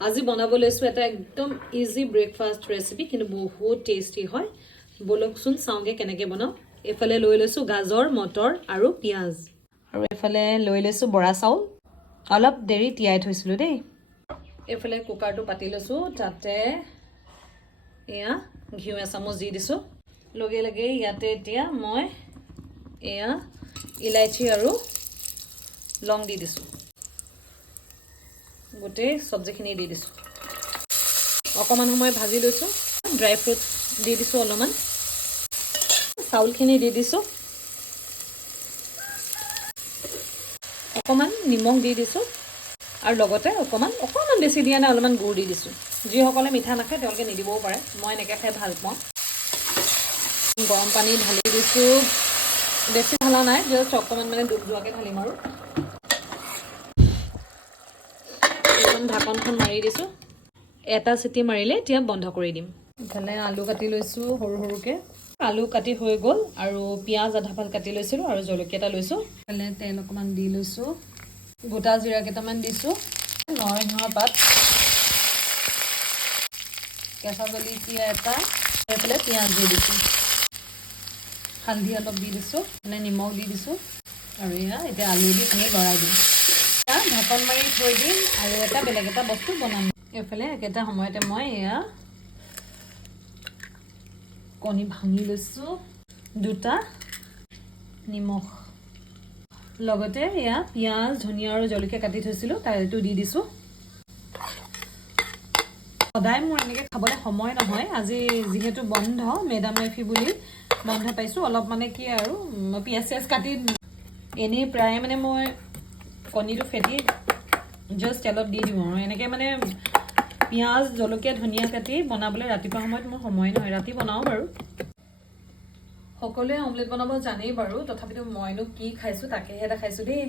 আজি বনাব লৈছো এটা একদম ইজি ব্ৰেকফাষ্ট ৰেচিপি কিন্তু বহুত টেষ্টি হয় বলকচোন চাওঁগে কেনেকৈ বনাও এফালে লৈ লৈছো গাজৰ মটৰ আৰু পিঁয়াজ আৰু এফালে লৈ লৈছো বৰা চাউল অলপ দেৰি তিয়াই থৈছিলো দেই এফালে কুকাৰটো পাতি লৈছো তাতে এয়া ঘিউ এচামুচ দি দিছো লগে লগে ইয়াতে এতিয়া মই এয়া ইলাইচি আৰু লং দি দিছো গোটেই সবজিখিনি দি দিছো অকমান সময় ভাজি লৈছো ড্ৰাই ফ্ৰুটছ দি দিছো অলপমান চাউলখিনি দি দিছো অকমান নিমখ দি দিছো আৰু লগতে অকমান বেছি দিয়া নাই অলপমান গুড় দি দিছো যিসকলে মিঠা নাখায় তেওঁলোকে নিদিবও পাৰে মই এনেকৈ খাই ভাল পাওঁ গৰম পানী ঢালি দিছো বেছি ঢালা নাই জাষ্ট অকমান মানে ডুব যোৱাকৈ ঢালিম আৰু ঢাকনখন মাৰি দিছো এটা চিটি মাৰিলে এতিয়া বন্ধ কৰি দিম ইফালে আলু কাটি লৈছো সৰু সৰুকৈ আলু কাটি হৈ গ'ল আৰু পিঁয়াজ আধা ফাল কাটি লৈছিলোঁ আৰু জলকীয়া এটা লৈছোঁ ইফালে তেল অকণমান দি লৈছোঁ গোটা জিৰা কেইটামান দিছোঁ নৰসিংহৰ পাত কেঁচা জলকীয়া এটা এইফালে পিঁয়াজ দি দিছোঁ হালধি অলপ দি দিছোঁ মানে নিমখ দি দিছোঁ আৰু এয়া এতিয়া আলু দি আমি লৰাই দিম ঢাকন মাৰি থৈ দিম আৰু এটা বেলেগ এটা বস্তু বনাম এইফালে একেটা সময়তে মই এয়া কণী ভাঙি লৈছোঁ দুটা নিমখ লগতে এয়া পিঁয়াজ ধনিয়া আৰু জলকীয়া কাটি থৈছিলোঁ তাইটো দি দিছোঁ সদায় মোৰ এনেকৈ খাবলৈ সময় নহয় আজি যিহেতু বন্ধ মেডাম মেফি বুলি বন্ধ পাইছোঁ অলপ মানে কি আৰু পিঁয়াজ চিয়াজ কাটি এনেই প্ৰায় মানে মই কণীটো ফেটি জাষ্ট তেলত দি দিওঁ আৰু এনেকৈ মানে পিঁয়াজ জলকীয়া ধনিয়া কাটি বনাবলৈ ৰাতিপুৱা সময়ত মোৰ সময় নহয় ৰাতি বনাওঁ বাৰু সকলোৱে অমলেট বনাব জানেই বাৰু তথাপিতো মইনো কি খাইছোঁ তাকেহে দেখাইছোঁ দেই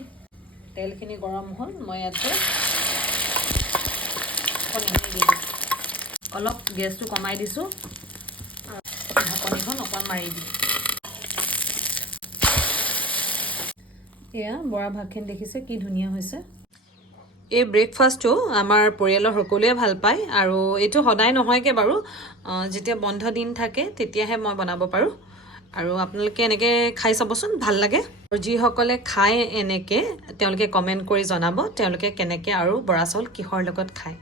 তেলখিনি গৰম হ'ল মই ইয়াতে কণীখিনি দি দিছোঁ অলপ গেছটো কমাই দিছোঁ ঢাকনিখন অকণ মাৰি দিম এয়া বৰা ভাতখিনি দেখিছে কি ধুনীয়া হৈছে এই ব্ৰেকফাষ্টটো আমাৰ পৰিয়ালৰ সকলোৱে ভাল পায় আৰু এইটো সদায় নহয়গৈ বাৰু যেতিয়া বন্ধ দিন থাকে তেতিয়াহে মই বনাব পাৰোঁ আৰু আপোনালোকে এনেকৈ খাই চাবচোন ভাল লাগে আৰু যিসকলে খায় এনেকৈ তেওঁলোকে কমেণ্ট কৰি জনাব তেওঁলোকে কেনেকৈ আৰু বৰা চাউল কিহৰ লগত খায়